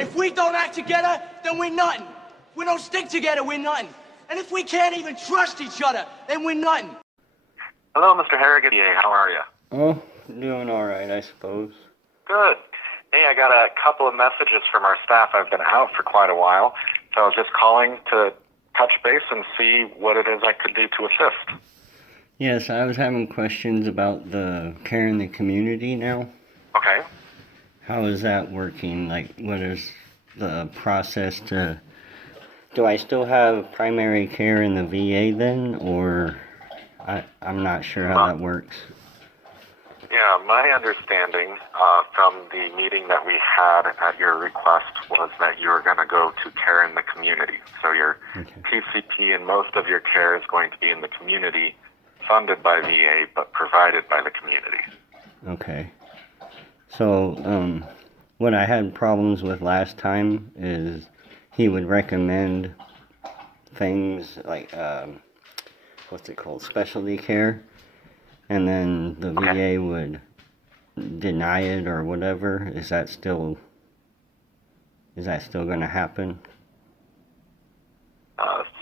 If we don't act together, then we're nothing. If we don't stick together, we're nothing. And if we can't even trust each other, then we're nothing. Hello, Mr. Harrigan. How are you? Oh, doing all right, I suppose. Good. Hey, I got a couple of messages from our staff. I've been out for quite a while, so I was just calling to touch base and see what it is I could do to assist. Yes, I was having questions about the care in the community now. Okay. How is that working? Like, what is the process to... Do I still have primary care in the VA then, or... I'm not sure how that works. Yeah, my understanding from the meeting that we had at your request was that you were going to go to care in the community. So your PCP and most of your care is going to be in the community, funded by VA, but provided by the community. Okay. So, what I had problems with last time is he would recommend things like, what's it called, specialty care, and then the VA would deny it or whatever. Is that still going to happen?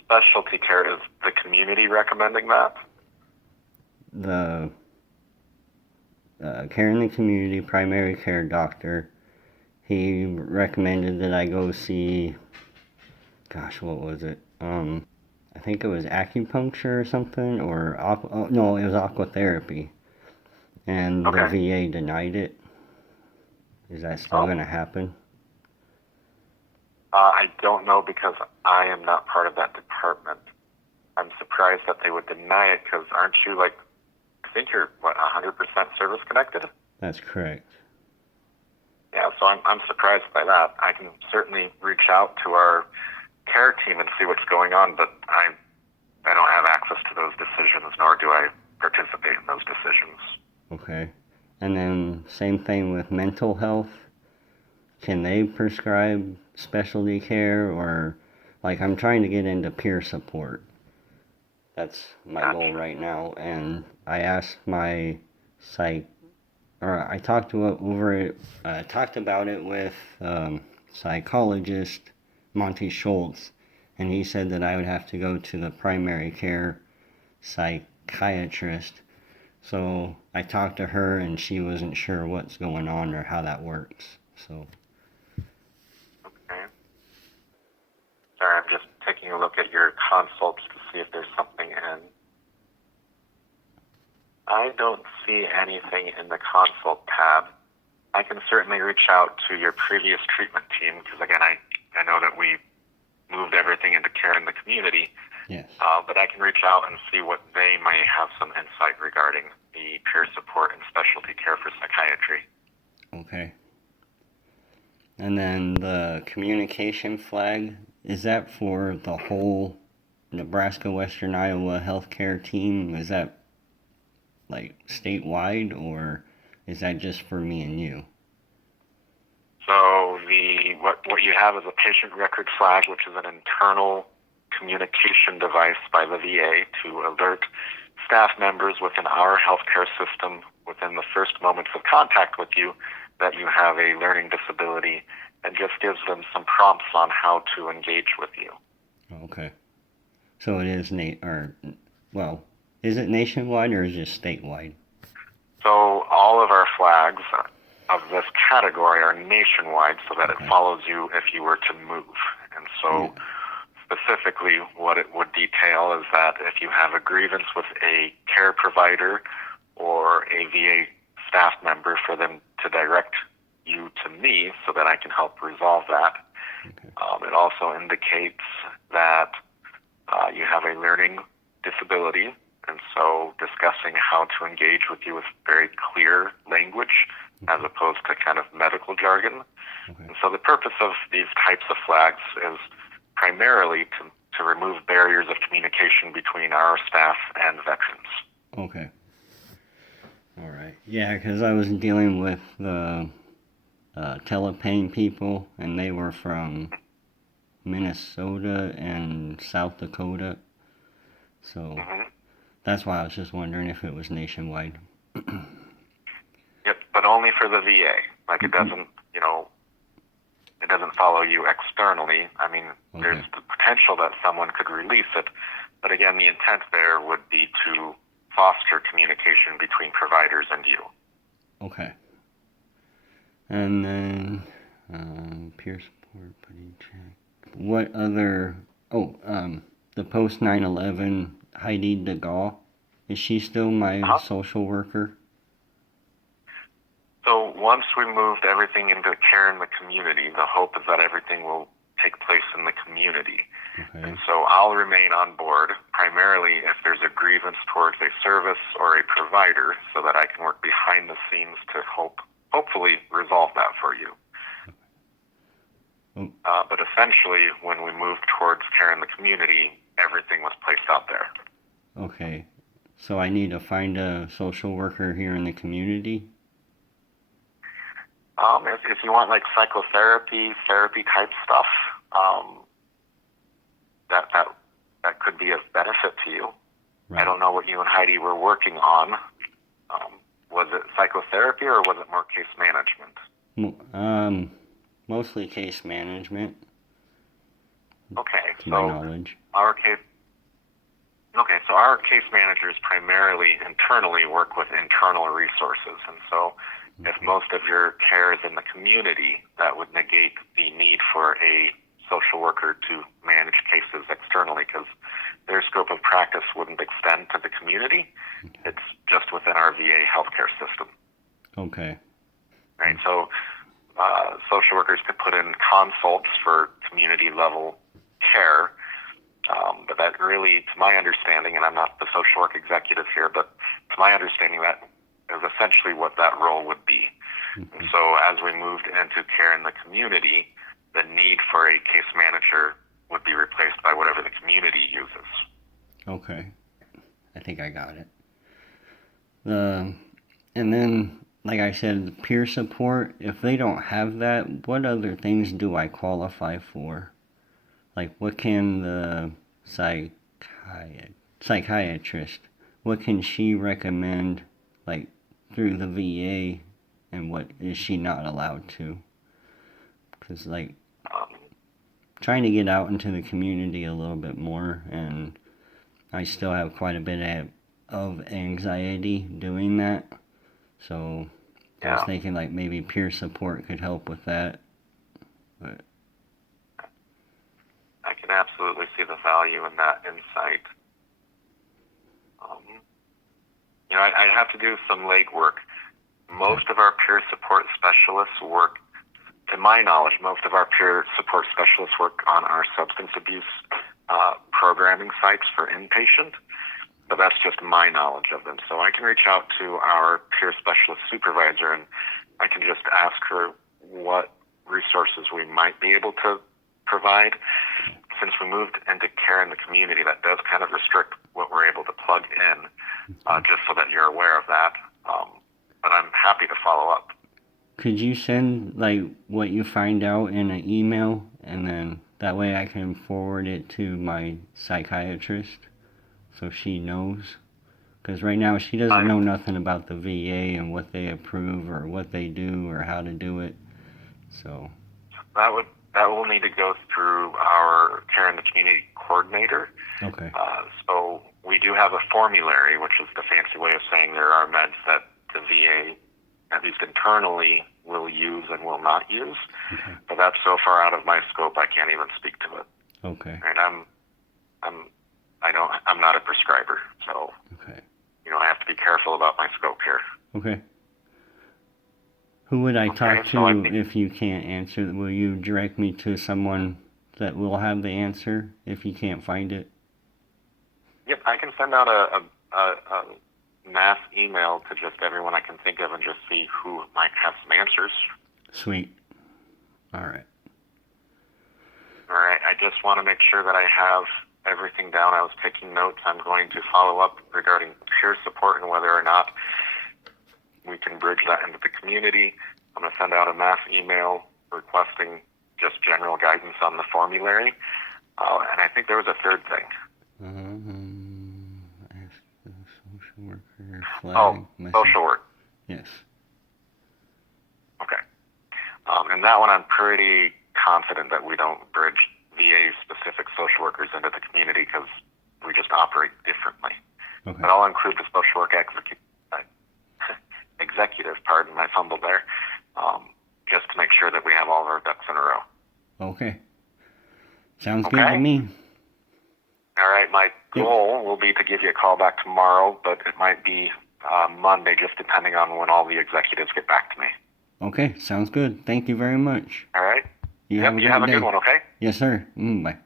Specialty care, is the community recommending that? The care in the community primary care doctor, he recommended that I go see, gosh, what was it? I think it was acupuncture or something, or no, it was aquatherapy, and the VA denied it. Is that still going to happen? I don't know, because I am not part of that department. I'm surprised that they would deny it, because aren't you, like, I think you're, 100% service connected? That's correct. Yeah, so I'm surprised by that. I can certainly reach out to our care team and see what's going on, but I don't have access to those decisions, nor do I participate in those decisions. Okay. And then same thing with mental health. Can they prescribe specialty care, or, like, I'm trying to get into peer support. That's my goal right now, and I asked my I talked about it with psychologist Monty Schultz, and he said that I would have to go to the primary care psychiatrist. So I talked to her, and she wasn't sure what's going on or how that works. So. Okay. Sorry, I'm just taking a look at your consults to see if there's something in. I don't see anything in the consult tab. I can certainly reach out to your previous treatment team, because again, I know that we moved everything into care in the community. Yes. But I can reach out and see what they may have some insight regarding the peer support and specialty care for psychiatry. Okay. And then the communication flag, is that for the whole Nebraska Western Iowa healthcare team? Is that like statewide, or is that just for me and you? So what you have is a patient record flag, which is an internal communication device by the VA to alert staff members within our healthcare system within the first moments of contact with you that you have a learning disability, and just gives them some prompts on how to engage with you. Okay. So it is is it nationwide or is it just statewide? So all of our flags of this category are nationwide, so that it follows you if you were to move. And so specifically what it would detail is that if you have a grievance with a care provider or a VA staff member, for them to direct you to me so that I can help resolve that. It also indicates that you have a learning disability, and so discussing how to engage with you with very clear language as opposed to kind of medical jargon. And so the purpose of these types of flags is primarily to remove barriers of communication between our staff and veterans. Okay. All right. Yeah, because I was dealing with the telepain people, and they were from Minnesota and South Dakota. So that's why I was just wondering if it was nationwide. Yep, but only for the VA. Like, it doesn't, it doesn't follow you externally. I mean, there's the potential that someone could release it, but again, the intent there would be to foster communication between providers and you. Okay. And then peer support, putting check. What other? The post 9/11 Heidi DeGaulle. Is she still my social worker? So once we moved everything into care in the community, the hope is that everything will take place in the community. Okay. And so I'll remain on board, primarily if there's a grievance towards a service or a provider, so that I can work behind the scenes to hopefully resolve that for you. But essentially, when we moved towards care in the community, everything was placed out there. Okay. So I need to find a social worker here in the community? If you want like psychotherapy, therapy type stuff, that could be of benefit to you. Right. I don't know what you and Heidi were working on. Was it psychotherapy or was it more case management? Mostly case management. Okay, to my knowledge. Our case managers primarily internally work with internal resources, and so if most of your care is in the community, that would negate the need for a social worker to manage cases externally, because their scope of practice wouldn't extend to the community. Okay. It's just within our VA healthcare system. Okay. Right, so social workers could put in consults for community level care, but that really, to my understanding, and I'm not the social work executive here, but to my understanding, that is essentially what that role would be. Mm-hmm. And so as we moved into care in the community, the need for a case manager would be replaced by whatever the community uses. Okay. I think I got it. And then, like I said, peer support, if they don't have that, what other things do I qualify for? Like, what can the psychiatrist, what can she recommend, like, through the VA, and what is she not allowed to? Because, like, trying to get out into the community a little bit more, and I still have quite a bit of anxiety doing that. So I was thinking, like, maybe peer support could help with that. But I can absolutely see the value in that insight. I have to do some legwork. Most of our peer support specialists work, to my knowledge, most of our peer support specialists work on our substance abuse programming sites for inpatient, but that's just my knowledge of them. So I can reach out to our peer specialist supervisor and I can just ask her what resources we might be able to provide. Since we moved into care in the community, that does kind of restrict what we're able to plug in, just so that you're aware of that. But I'm happy to follow up. Could you send, like, what you find out in an email, and then that way I can forward it to my psychiatrist so she knows? Because right now she doesn't know nothing about the VA and what they approve or what they do or how to do it. So that will need to go through our care in the community coordinator. Okay. So we do have a formulary, which is the fancy way of saying there are meds that the VA, at least internally, will use and will not use. Okay. But that's so far out of my scope, I can't even speak to it. Okay. And I'm not a prescriber, so okay. I have to be careful about my scope here. Okay. Who would I talk to if you can't answer? Will you direct me to someone that will have the answer if you can't find it? Yep, I can send out a mass email to just everyone I can think of and just see who might have some answers. Sweet. All right. I just want to make sure that I have everything down. I was taking notes. I'm going to follow up regarding peer support and whether or not we can bridge that into the community. I'm going to send out a mass email requesting just general guidance on the formulary. And I think there was a third thing. Ask the social worker. Flag message. Social work. Yes. Okay. And that one I'm pretty confident that we don't bridge VA-specific social workers into the community because we just operate differently. Okay. But I'll include the social work executive, pardon my fumble there, just to make sure that we have all of our ducks in a row. Okay. Sounds good to me. All right, my goal will be to give you a call back tomorrow, but it might be Monday, just depending on when all the executives get back to me. Okay, sounds good. Thank you very much. All right? You have a good one, okay? Yes, sir. Bye.